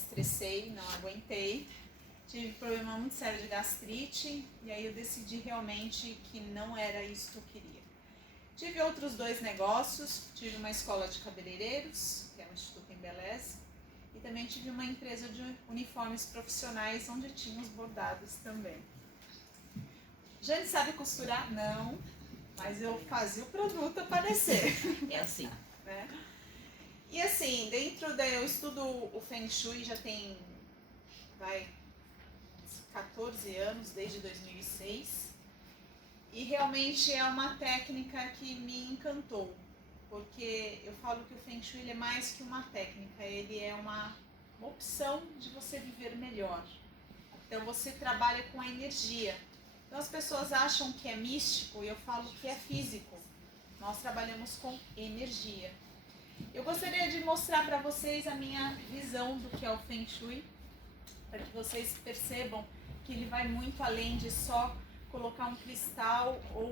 estressei, não aguentei. Tive problema muito sério de gastrite e aí eu decidi realmente que não era isso que eu queria. Tive outros 2 negócios, tive uma escola de cabeleireiros, que é o Instituto Embeleze, e também tive uma empresa de uniformes profissionais, onde tinha os bordados também. Jane sabe costurar? Não, mas eu fazia o produto aparecer. É assim. Né? E assim, eu estudo o Feng Shui já tem 14 anos, desde 2006. E realmente é uma técnica que me encantou, porque eu falo que o Feng Shui ele é mais que uma técnica, ele é uma opção de você viver melhor. Então você trabalha com a energia. Então as pessoas acham que é místico e eu falo que é físico. Nós trabalhamos com energia. Eu gostaria de mostrar para vocês a minha visão do que é o Feng Shui, para que vocês percebam que ele vai muito além de só colocar um cristal ou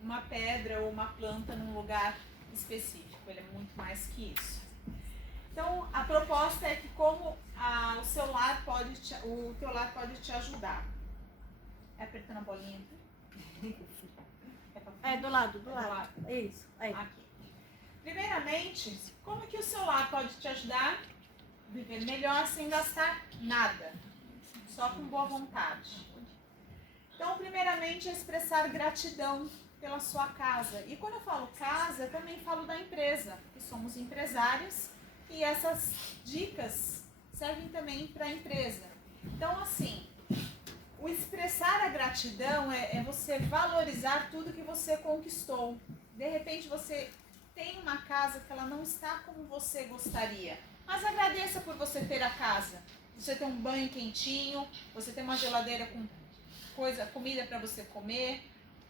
uma pedra ou uma planta num lugar específico. Ele é muito mais que isso. Então, a proposta é que como o teu lar pode te ajudar. É apertando a bolinha? Do lado. Isso. Aí. Aqui. Primeiramente, como que o seu lar pode te ajudar a viver melhor sem gastar nada? Só com boa vontade. Então, primeiramente, é expressar gratidão pela sua casa. E quando eu falo casa, eu também falo da empresa, que somos empresários e essas dicas servem também para a empresa. Então, assim, o expressar a gratidão é você valorizar tudo que você conquistou. De repente, você tem uma casa que ela não está como você gostaria, mas agradeça por você ter a casa. Você tem um banho quentinho, você tem uma geladeira com comida para você comer,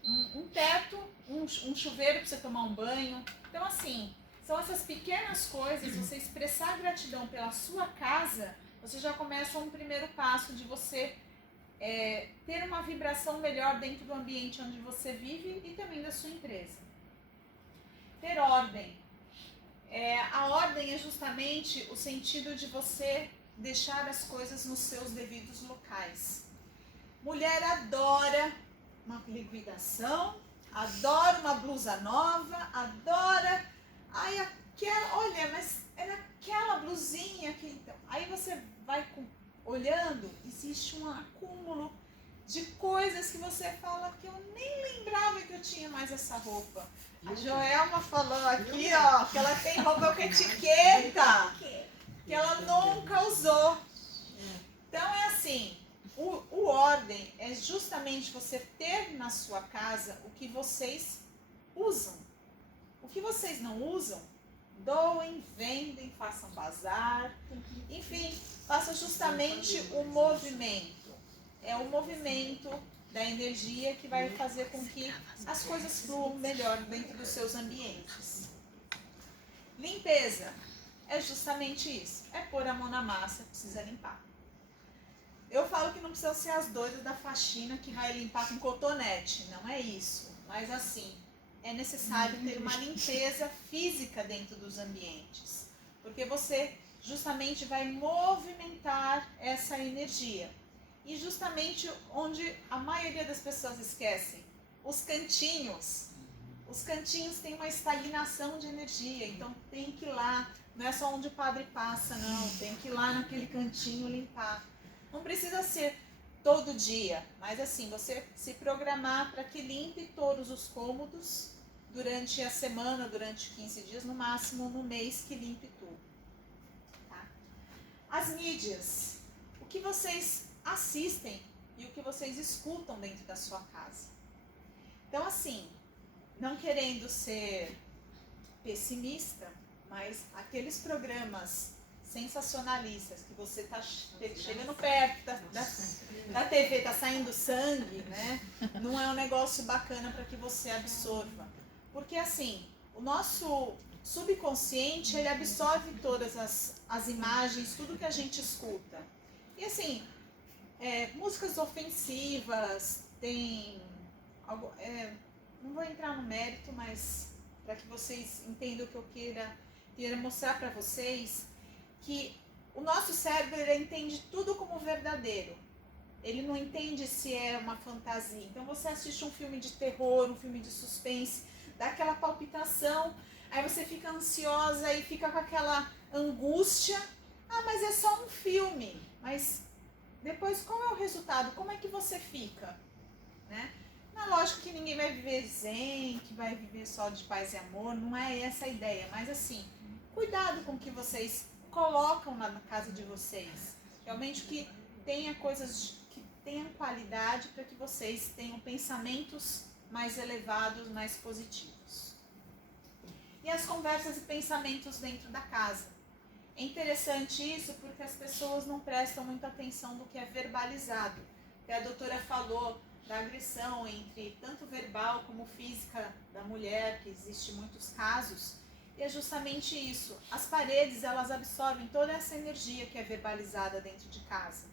um teto, um chuveiro para você tomar um banho. Então, assim, são essas pequenas coisas, você expressar gratidão pela sua casa, você já começa um primeiro passo de você ter uma vibração melhor dentro do ambiente onde você vive e também da sua empresa. Ter ordem. A ordem é justamente o sentido de você deixar as coisas nos seus devidos locais. Mulher adora uma liquidação, adora uma blusa nova, adora... olha, mas era aquela blusinha que... Então, aí você vai olhando, existe um acúmulo de coisas que você fala que eu nem lembrava que eu tinha mais essa roupa. A Joelma falou aqui, ó, que ela tem roupa com etiqueta, que ela nunca usou. Então é assim, o ordem é justamente você ter na sua casa o que vocês usam. O que vocês não usam, doem, vendem, façam bazar, enfim, faça justamente o movimento. É o movimento da energia que vai fazer com que as coisas fluam melhor dentro dos seus ambientes. Limpeza é justamente isso, é pôr a mão na massa, precisa limpar. Eu falo que não precisam ser as doidas da faxina que vai limpar com cotonete, não é isso, mas assim, é necessário ter uma limpeza física dentro dos ambientes, porque você justamente vai movimentar essa energia. E justamente onde a maioria das pessoas esquecem, os cantinhos. Os cantinhos têm uma estagnação de energia, então tem que ir lá, não é só onde o padre passa, não, tem que ir lá naquele cantinho limpar. Não precisa ser todo dia, mas assim, você se programar para que limpe todos os cômodos durante a semana, durante 15 dias, no máximo no mês que limpe tudo. Tá? As mídias, o que vocês assistem e o que vocês escutam dentro da sua casa. Então assim, não querendo ser pessimista, mas aqueles programas sensacionalistas que você está chegando perto da TV, está saindo sangue, né? Não é um negócio bacana para que você absorva. Porque assim, o nosso subconsciente, ele absorve todas as imagens, tudo que a gente escuta. E assim, músicas ofensivas, tem algo, não vou entrar no mérito, mas para que vocês entendam o que eu queira mostrar para vocês, que o nosso cérebro ele entende tudo como verdadeiro. Ele não entende se é uma fantasia. Então você assiste um filme de terror, um filme de suspense, dá aquela palpitação, aí você fica ansiosa e fica com aquela angústia. Ah, mas é só um filme. Mas depois qual é o resultado? Como é que você fica? Né? Não é lógico que ninguém vai viver zen, que vai viver só de paz e amor, não é essa a ideia. Mas assim, cuidado com o que vocês colocam na casa de vocês. Realmente que tenha coisas que tenham qualidade para que vocês tenham pensamentos mais elevados, mais positivos. E as conversas e pensamentos dentro da casa. É interessante isso porque as pessoas não prestam muita atenção do que é verbalizado. A doutora falou da agressão entre tanto verbal como física da mulher, que existe muitos casos. E é justamente isso. As paredes, elas absorvem toda essa energia que é verbalizada dentro de casa.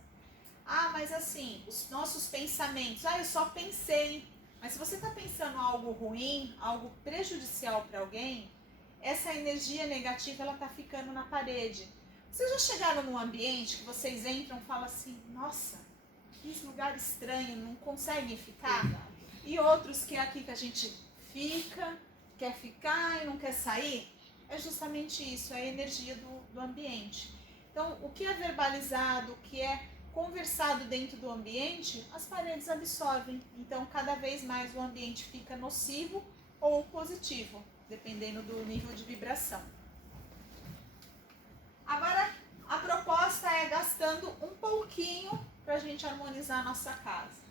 Ah, mas assim, os nossos pensamentos, eu só pensei. Mas se você está pensando algo ruim, algo prejudicial para alguém, essa energia negativa, ela está ficando na parede. Vocês já chegaram num ambiente que vocês entram e falam assim, nossa, que lugar estranho, não conseguem ficar? E outros que é aqui que a gente fica, quer ficar e não quer sair? É justamente isso, é a energia do ambiente. Então, o que é verbalizado, o que é conversado dentro do ambiente, as paredes absorvem. Então, cada vez mais o ambiente fica nocivo ou positivo, dependendo do nível de vibração. Agora, a proposta é gastando um pouquinho para a gente harmonizar a nossa casa.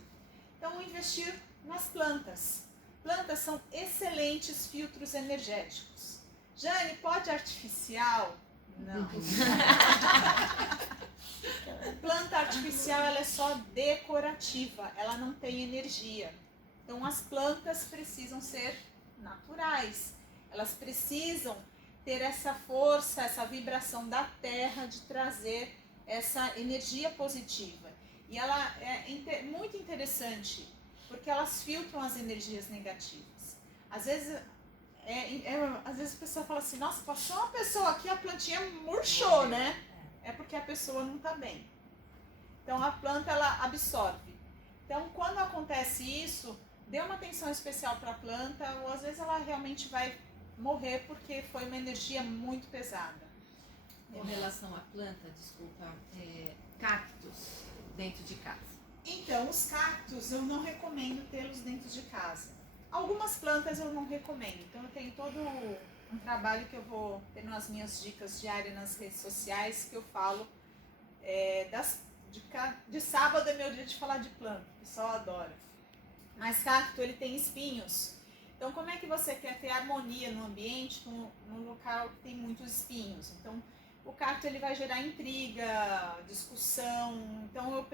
Então, investir nas plantas. Plantas são excelentes filtros energéticos. Jane, pode artificial? Não. Planta artificial, ela é só decorativa, ela não tem energia. Então as plantas precisam ser naturais. Elas precisam ter essa força, essa vibração da terra de trazer essa energia positiva. E ela é muito interessante, porque elas filtram as energias negativas. Às vezes a pessoa fala assim, nossa, passou uma pessoa aqui, a plantinha murchou, né? É porque a pessoa não está bem. Então a planta, ela absorve. Então quando acontece isso, dê uma atenção especial para a planta, ou às vezes ela realmente vai morrer porque foi uma energia muito pesada. Com relação à planta, desculpa, cactos dentro de casa. Então, os cactos eu não recomendo tê-los dentro de casa. Algumas plantas eu não recomendo. Então, eu tenho todo um trabalho que eu vou ter nas minhas dicas diárias nas redes sociais, que eu falo de sábado é meu dia de falar de planta, o pessoal adora. Mas cacto, ele tem espinhos. Então, como é que você quer ter harmonia no ambiente, num local que tem muitos espinhos? Então, o cacto ele vai gerar intriga, discussão. Então,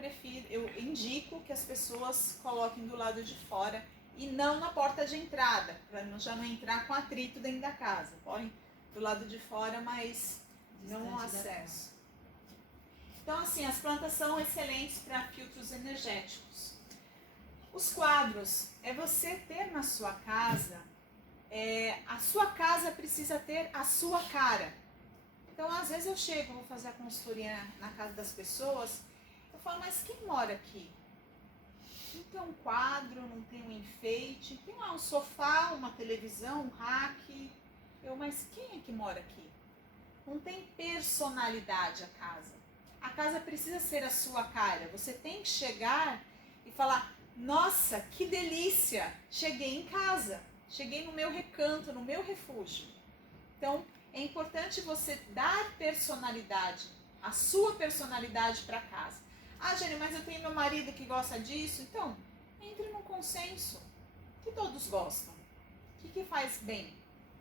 eu indico que as pessoas coloquem do lado de fora e não na porta de entrada, para já não entrar com atrito dentro da casa. Põe do lado de fora, mas não o acesso. Então, assim, as plantas são excelentes para filtros energéticos. Os quadros, é você ter na sua casa, a sua casa precisa ter a sua cara. Então, às vezes eu chego, vou fazer a consultoria na casa das pessoas, eu falo, mas quem mora aqui? Não tem um quadro, não tem um enfeite, tem lá um sofá, uma televisão, um rack. Mas quem é que mora aqui? Não tem personalidade a casa. A casa precisa ser a sua cara. Você tem que chegar e falar, nossa, que delícia! Cheguei em casa, cheguei no meu recanto, no meu refúgio. Então, é importante você dar personalidade, a sua personalidade para casa. Ah, Jane, mas eu tenho meu marido que gosta disso. Então, entre num consenso que todos gostam. O que faz bem,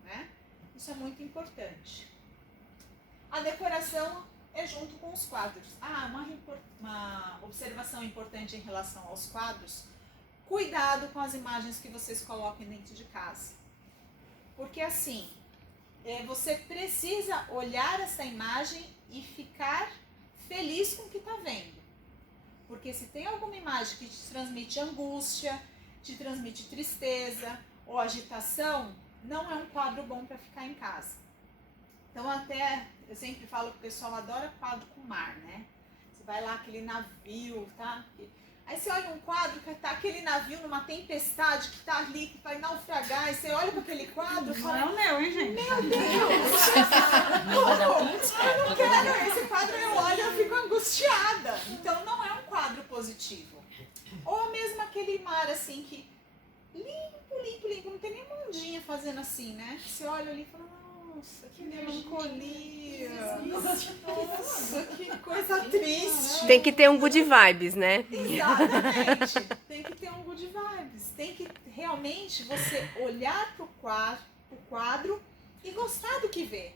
né? Isso é muito importante. A decoração é junto com os quadros. Ah, uma observação importante em relação aos quadros. Cuidado com as imagens que vocês coloquem dentro de casa. Porque assim, você precisa olhar essa imagem e ficar feliz com o que está vendo. Porque se tem alguma imagem que te transmite angústia, te transmite tristeza ou agitação, não é um quadro bom para ficar em casa. Então até Eu sempre falo que o pessoal adora quadro com mar, né? Você vai lá, aquele navio, tá? Aí você olha um quadro que tá aquele navio numa tempestade que tá ali, que vai naufragar, e você olha para aquele quadro e fala... Não é o meu, hein, gente? Meu Deus! Eu não quero esse quadro, eu olho e eu fico angustiada. Então não é um quadro positivo. Ou mesmo aquele mar assim que limpo, não tem nem uma ondinha fazendo assim, né? Você olha ali e fala, nossa, que melancolia. Nossa, que coisa triste. Tem que ter um good vibes, né? Exatamente. Tem que ter um good vibes. Tem que realmente você olhar pro quadro e gostar do que vê.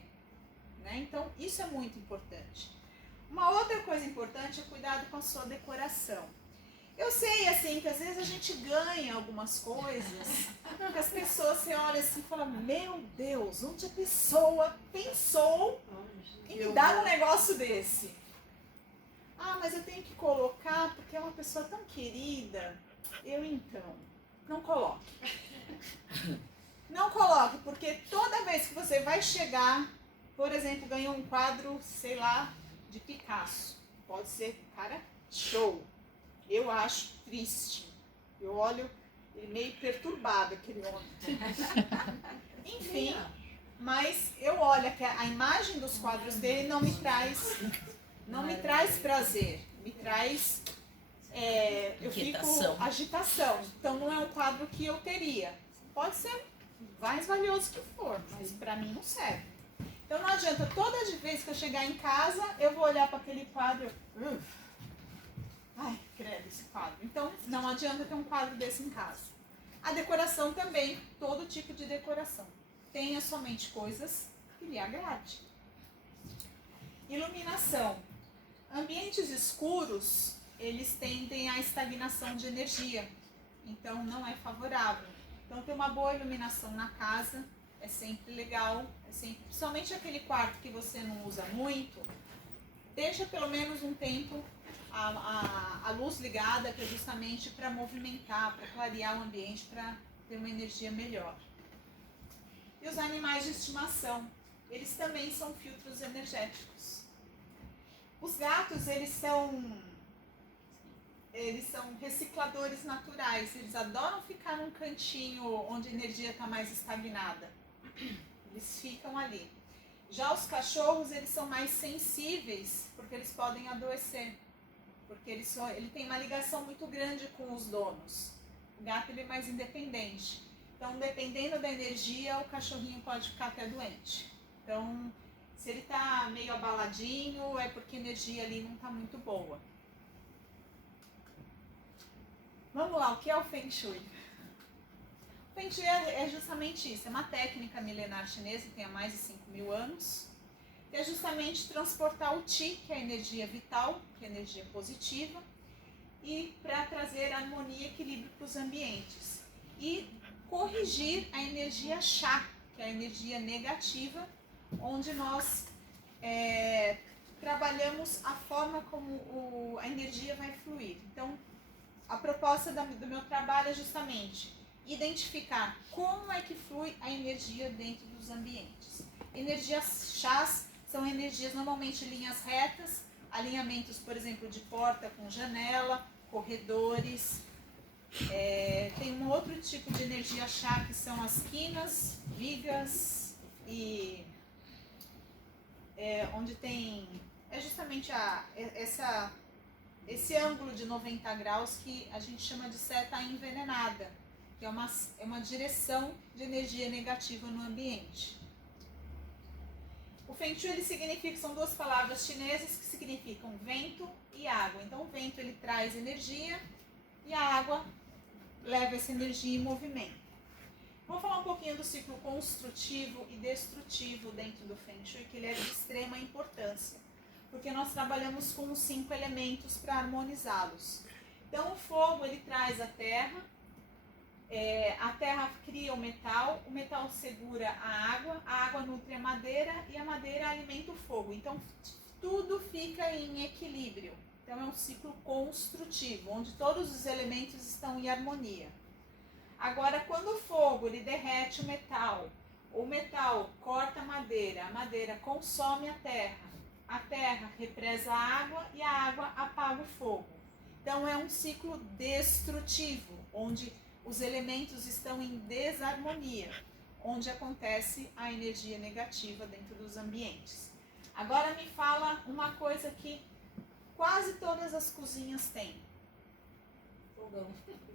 Né? Então, isso é muito importante. Uma outra coisa importante é cuidado com a sua decoração. Eu sei, assim, que às vezes a gente ganha algumas coisas, que as pessoas, você olha assim e fala, meu Deus, onde a pessoa pensou em me dar um negócio desse? Ah, mas eu tenho que colocar porque é uma pessoa tão querida. Eu então, não coloque. Não coloque, porque toda vez que você vai chegar, por exemplo, ganhou um quadro, sei lá, de Picasso. Pode ser, cara, show. Eu acho triste. Eu olho ele meio perturbado, aquele homem. Enfim, mas eu olho que a imagem dos quadros dele não me traz prazer. Me traz, eu fico agitação. Então não é um quadro que eu teria. Pode ser mais valioso que for, mas para mim não serve. Então não adianta, toda vez que eu chegar em casa, eu vou olhar para aquele quadro. Ai, credo, esse quadro. Então, não adianta ter um quadro desse em casa. A decoração também, todo tipo de decoração. Tenha somente coisas que lhe agrade. Iluminação. Ambientes escuros, eles tendem à estagnação de energia. Então, não é favorável. Então, ter uma boa iluminação na casa é sempre legal. Principalmente aquele quarto que você não usa muito, deixa pelo menos um tempo a luz ligada, que é justamente para movimentar, para clarear o ambiente, para ter uma energia melhor. E os animais de estimação, eles também são filtros energéticos. Os gatos, eles são recicladores naturais, eles adoram ficar num cantinho onde a energia está mais estagnada. Eles ficam ali. Já os cachorros, eles são mais sensíveis, porque eles podem adoecer. Porque ele tem uma ligação muito grande com os donos. O gato ele é mais independente. Então, dependendo da energia, o cachorrinho pode ficar até doente. Então, se ele está meio abaladinho, é porque a energia ali não está muito boa. Vamos lá, o que é o Feng Shui? O Feng Shui é justamente isso. É uma técnica milenar chinesa que tem há mais de 5.000 anos. Que é justamente transportar o Qi, que é a energia vital, que é a energia positiva, e para trazer harmonia e equilíbrio para os ambientes. E corrigir a energia Sha, que é a energia negativa, onde nós trabalhamos a forma como a energia vai fluir. Então, a proposta do meu trabalho é justamente identificar como é que flui a energia dentro dos ambientes. Energias Chás são energias normalmente linhas retas, alinhamentos, por exemplo, de porta com janela, corredores. Tem um outro tipo de energia chá que são as quinas, vigas e onde tem justamente esse ângulo de 90 graus que a gente chama de seta envenenada, que é uma direção de energia negativa no ambiente. O Feng Shui ele significa, são duas palavras chinesas que significam vento e água. Então o vento ele traz energia e a água leva essa energia em movimento. Vou falar um pouquinho do ciclo construtivo e destrutivo dentro do Feng Shui, que ele é de extrema importância, porque nós trabalhamos com os 5 elementos para harmonizá-los. Então o fogo ele traz a terra cria o metal segura a água nutre a madeira e a madeira alimenta o fogo. Então tudo fica em equilíbrio. Então é um ciclo construtivo, onde todos os elementos estão em harmonia. Agora, quando o fogo ele derrete o metal, O metal corta a madeira consome a terra represa a água e a água apaga o fogo. Então é um ciclo destrutivo, onde os elementos estão em desarmonia, onde acontece a energia negativa dentro dos ambientes. Agora me fala uma coisa que quase todas as cozinhas têm.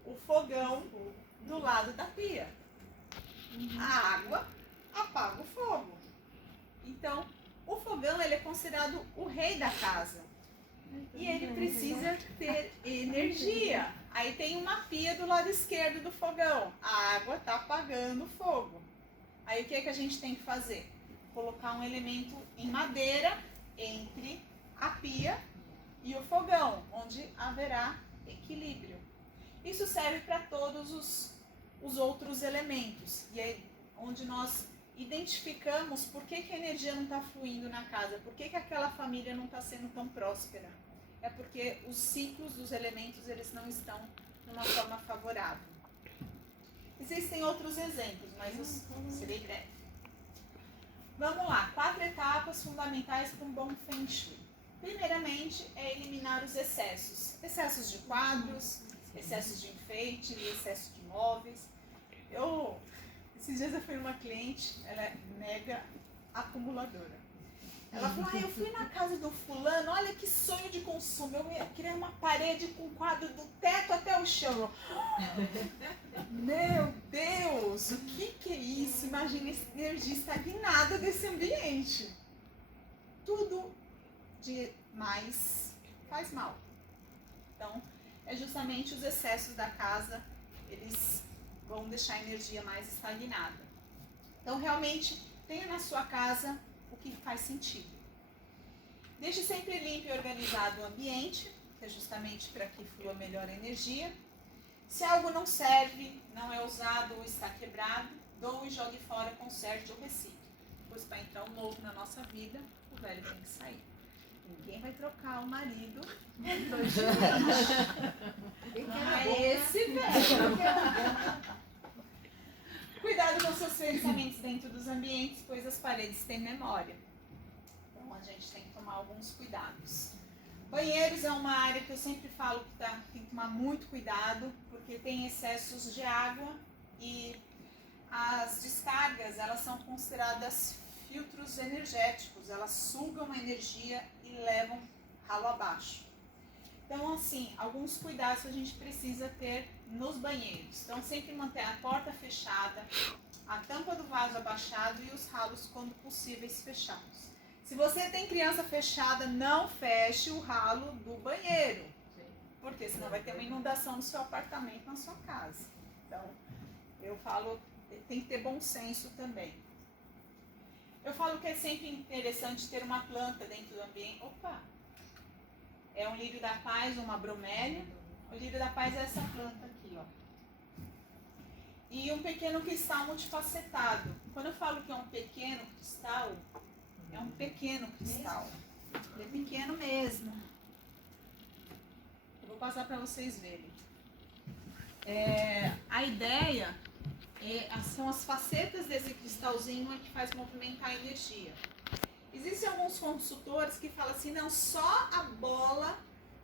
O fogão do lado da pia. A água apaga o fogo. Então, o fogão ele é considerado o rei da casa. E ele precisa ter energia. Aí tem uma pia do lado esquerdo do fogão. A água está apagando o fogo. Aí o que é que a gente tem que fazer? Colocar um elemento em madeira entre a pia e o fogão, onde haverá equilíbrio. Isso serve para todos os outros elementos. E é onde nós identificamos por que a energia não está fluindo na casa, por que aquela família não está sendo tão próspera. É porque os ciclos dos elementos eles não estão numa forma favorável. Existem outros exemplos, mas eu serei breve. Vamos lá, 4 etapas fundamentais para um bom Feng Shui. Primeiramente é eliminar os excessos. Excessos de quadros, excessos de enfeite, excesso de móveis. Esses dias eu fui numa cliente, ela é mega acumuladora. Ela falou, eu fui na casa do fulano, olha que sonho de consumo. Eu queria uma parede com quadro do teto até o chão. Meu Deus, o que é isso? Imagina a energia estagnada desse ambiente. Tudo de mais faz mal. Então, é justamente os excessos da casa, eles vão deixar a energia mais estagnada. Então, realmente, tenha na sua casa o que faz sentido. Deixe sempre limpo e organizado o ambiente, que é justamente para que flua melhor a energia. Se algo não serve, não é usado ou está quebrado, doe e jogue fora, conserte ou recicle. Pois para entrar um novo na nossa vida, o velho tem que sair. Ninguém vai trocar o marido por 2 dias. Esse velho. Cuidado com seus pensamentos dentro dos ambientes, pois as paredes têm memória. Então a gente tem que tomar alguns cuidados. Banheiros é uma área que eu sempre falo que tem que tomar muito cuidado, porque tem excessos de água e as descargas, elas são consideradas filtros energéticos, elas sugam a energia e levam ralo abaixo. Então, assim, alguns cuidados que a gente precisa ter nos banheiros. Então, sempre manter a porta fechada, a tampa do vaso abaixado e os ralos, quando possíveis, fechados. Se você tem criança fechada, não feche o ralo do banheiro, porque senão vai ter uma inundação no seu apartamento, na sua casa. Então, eu falo, tem que ter bom senso também. Eu falo que é sempre interessante ter uma planta dentro do ambiente. Opa! É um lírio da paz, uma bromélia. O lírio da paz é essa planta aqui, ó. E um pequeno cristal multifacetado. Quando eu falo que é um pequeno cristal, é um pequeno cristal. Ele é pequeno mesmo. Eu vou passar para vocês verem. A ideia são as facetas desse cristalzinho que faz movimentar a energia. Existem alguns consultores que falam assim, não, só a bola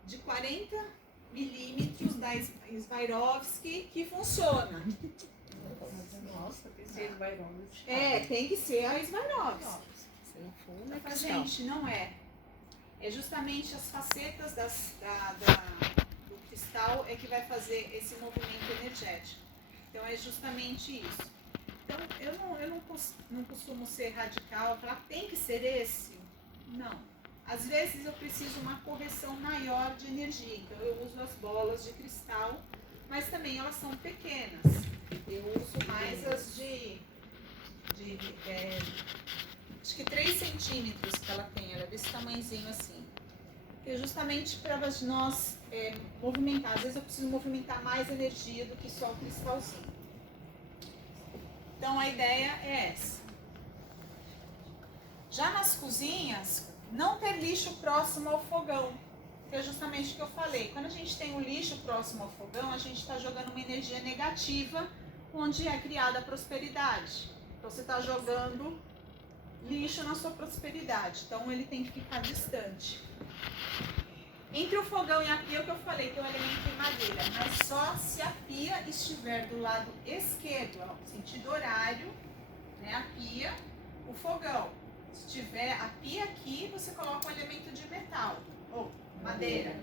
de 40 milímetros da Swarovski que funciona. Nossa, tem que ser Swarovski. Tem que ser a Swarovski. Se não for, não é Mas, cristal. gente, não é. É justamente as facetas do cristal que vai fazer esse movimento energético. Então, é justamente isso. Então, eu não costumo ser radical, falar tem que ser esse. Não. Às vezes eu preciso uma correção maior de energia, então eu uso as bolas de cristal, mas também elas são pequenas. Eu uso mais as acho que 3 centímetros que ela tem, ela é desse tamanhozinho assim. É justamente para nós movimentar, às vezes eu preciso movimentar mais energia do que só o cristalzinho. Então a ideia é essa. Já nas cozinhas, não ter lixo próximo ao fogão, que é justamente o que eu falei. Quando a gente tem um lixo próximo ao fogão, a gente está jogando uma energia negativa, onde é criada a prosperidade. Então você está jogando lixo na sua prosperidade. Então ele tem que ficar distante. Entre o fogão e a pia, o que eu falei, tem um elemento de madeira, mas só se a pia estiver do lado esquerdo, ó, sentido horário, né, a pia, o fogão. Se tiver a pia aqui, você coloca um elemento de metal, ou madeira.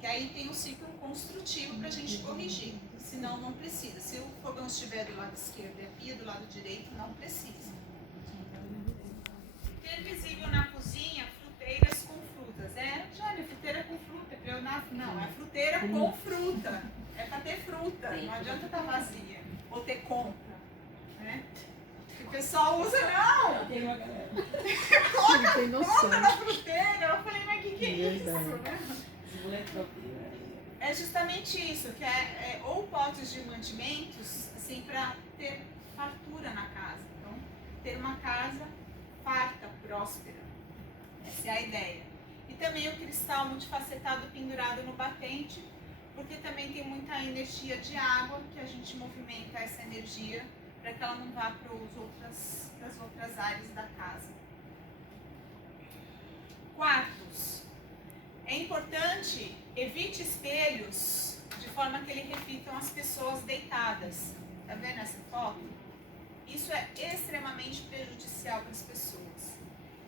Que aí tem um ciclo construtivo para a gente corrigir, senão não precisa. Se o fogão estiver do lado esquerdo e a pia do lado direito, não precisa. Ter visível na cozinha fruteiras com frutas. Jane, fruteira com fruta, não, é fruteira com fruta. É para ter fruta, não adianta estar vazia. Ou ter compra, né? O pessoal usa, não! Tem uma galera. Coloca na fruteira. Eu falei, mas o que é isso? Né? É justamente isso, que é ou potes de mantimentos, assim, para ter fartura na casa. Então, ter uma casa farta, próspera. Essa é a ideia. E também o cristal multifacetado pendurado no batente, porque também tem muita energia de água, que a gente movimenta essa energia para que ela não vá para as outras áreas da casa. Quartos. É importante, evite espelhos de forma que ele reflitam as pessoas deitadas. Tá vendo essa foto? Isso é extremamente prejudicial para as pessoas.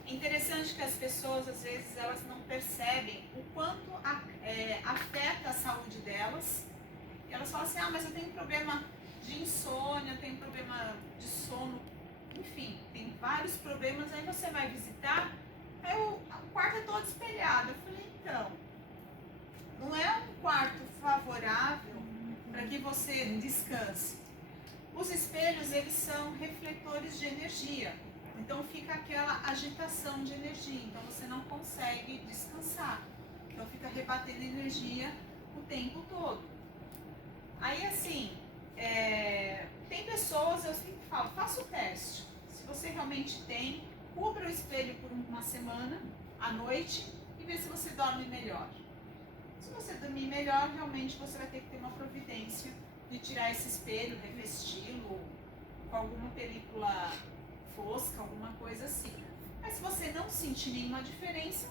É interessante que as pessoas, às vezes, elas não percebem o quanto afeta a saúde delas. E elas falam assim, mas eu tenho problema de insônia, eu tenho problema de sono, enfim, tem vários problemas. Aí você vai visitar, o quarto é todo espelhado. Eu falei, então, não é um quarto favorável para que você descanse. Os espelhos, eles são refletores de energia. Então fica aquela agitação de energia. Então você não consegue descansar. Então fica rebatendo energia o tempo todo. Aí assim, tem pessoas, eu sempre falo, faça o teste. Se você realmente tem, cubra o espelho por uma semana, à noite, e vê se você dorme melhor. Se você dormir melhor, realmente você vai ter que ter uma providência de tirar esse espelho, revesti-lo com alguma película fosca, alguma coisa assim. Mas se você não sentir nenhuma diferença,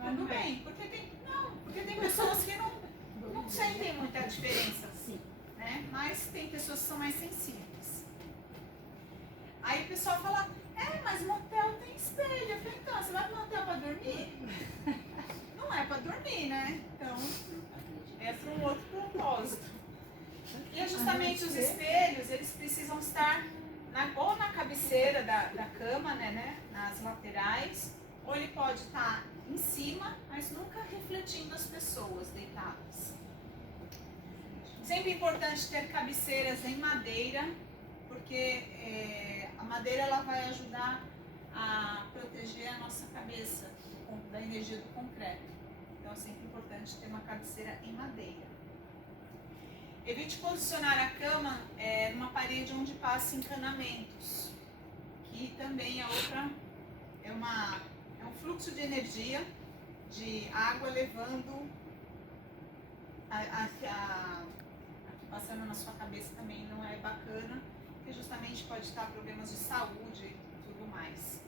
tudo bem. Porque tem pessoas que não sentem muita diferença, né? Mas tem pessoas que são mais sensíveis. Aí o pessoal fala, mas motel tem espelho. Eu falei, então, você vai pro motel pra dormir? Não é pra dormir, né? Então, é para um outro propósito. E é justamente os espelhos, eles precisam estar ou na cabeceira da cama, né, nas laterais, ou ele pode estar em cima, mas nunca refletindo as pessoas deitadas. Sempre é importante ter cabeceiras em madeira, porque a madeira ela vai ajudar a proteger a nossa cabeça da energia do concreto. Então é sempre importante ter uma cabeceira em madeira. Evite posicionar a cama numa parede onde passe encanamentos, que também é um fluxo de energia, de água levando passando na sua cabeça também não é bacana, porque justamente pode estar problemas de saúde e tudo mais.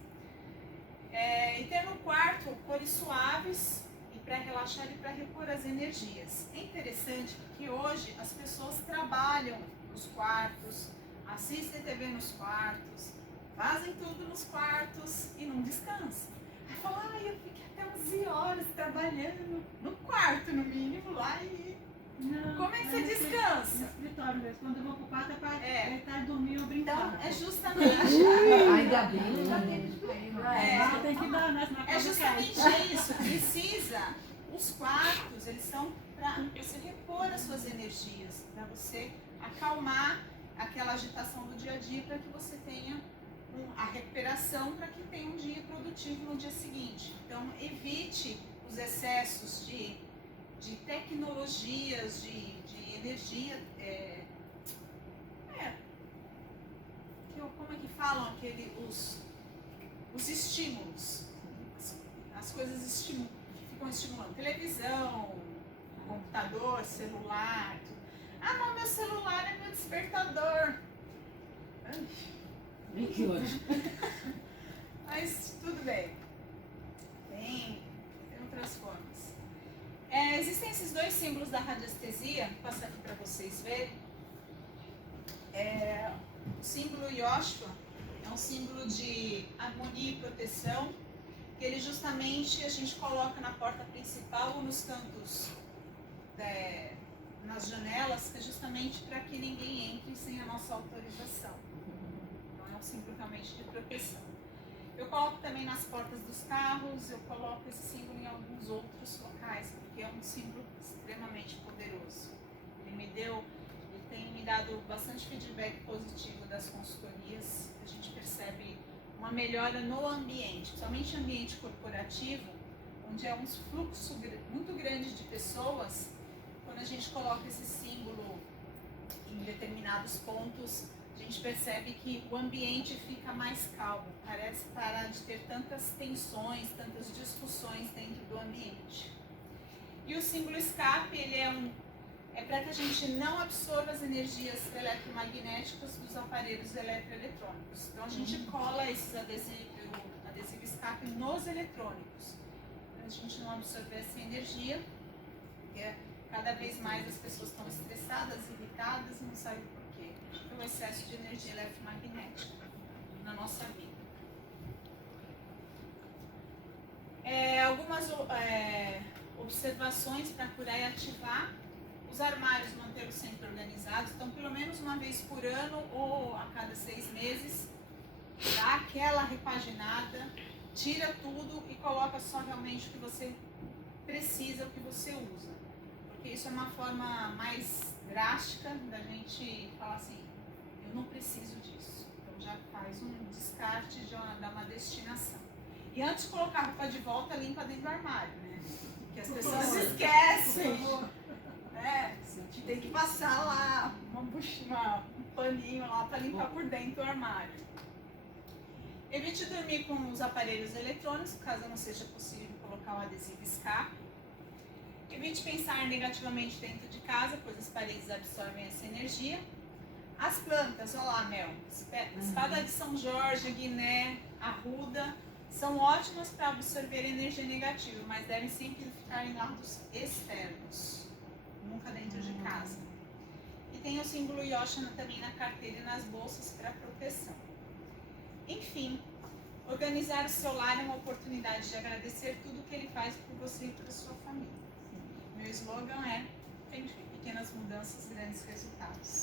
E ter no quarto cores suaves para relaxar e para repor as energias. É interessante que hoje as pessoas trabalham nos quartos, assistem TV nos quartos, fazem tudo nos quartos e não descansam. Aí fala, eu fiquei até 11 horas trabalhando no quarto, no mínimo, lá e... Não, como é que você descansa? No escritório mesmo. Quando eu vou pro quarto é para deitar e dormir ou brincar. Então, é justamente... Ainda bem. Tem que dar, né? É justamente isso. Precisa... Os quartos, eles são para você repor as suas energias, para você acalmar aquela agitação do dia a dia, para que você tenha a recuperação, para que tenha um dia produtivo no dia seguinte. Então, evite os excessos de tecnologias, de energia. Como é que falam os estímulos? As coisas ficam estimulando. Televisão, computador, celular. Tudo. Mas meu celular é meu despertador. Que ódio. Mas tudo bem. Tem outras formas. Existem esses dois símbolos da radiestesia, vou passar aqui para vocês verem. O símbolo Yoshua é um símbolo de harmonia e proteção, que ele justamente a gente coloca na porta principal ou nos cantos, nas janelas, que é justamente para que ninguém entre sem a nossa autorização. Então é um símbolo realmente de proteção. Eu coloco também nas portas dos carros, eu coloco esse símbolo em alguns outros locais, porque é um símbolo extremamente poderoso. Ele tem me dado bastante feedback positivo das consultorias, a gente percebe uma melhora no ambiente, principalmente ambiente corporativo, onde é um fluxo muito grande de pessoas. Quando a gente coloca esse símbolo em determinados pontos, a gente percebe que o ambiente fica mais calmo, parece parar de ter tantas tensões, tantas discussões dentro do ambiente. E o símbolo escape, ele é para que a gente não absorva as energias eletromagnéticas dos aparelhos eletroeletrônicos. Então a gente cola esses adesivo escape nos eletrônicos, para a gente não absorver essa energia, porque cada vez mais as pessoas estão estressadas, irritadas e não sabem por quê. Pelo excesso de energia eletromagnética na nossa vida. Algumas observações para curar e ativar. Os armários mantê-los sempre organizados, então pelo menos uma vez por ano ou a cada 6 meses, dá aquela repaginada, tira tudo e coloca só realmente o que você precisa, o que você usa. Porque isso é uma forma mais drástica da gente falar assim, eu não preciso disso. Então já faz um descarte, já dá uma destinação. E antes de colocar a roupa de volta, limpa dentro do armário, né? Porque as pessoas esquecem. Tem que passar lá um paninho lá para limpar por dentro do armário. Evite dormir com os aparelhos eletrônicos, caso não seja possível colocar o adesivo escape. Evite pensar negativamente dentro de casa, pois as paredes absorvem essa energia. As plantas, olha lá, Mel, espada de São Jorge, guiné, arruda, são ótimas para absorver energia negativa, mas devem sempre ficar em lados externos, nunca dentro de casa. E tem o símbolo Yoshua também na carteira e nas bolsas para proteção. Enfim, organizar o seu lar é uma oportunidade de agradecer tudo que ele faz por você e por sua família. Meu slogan é: pequenas mudanças, grandes resultados.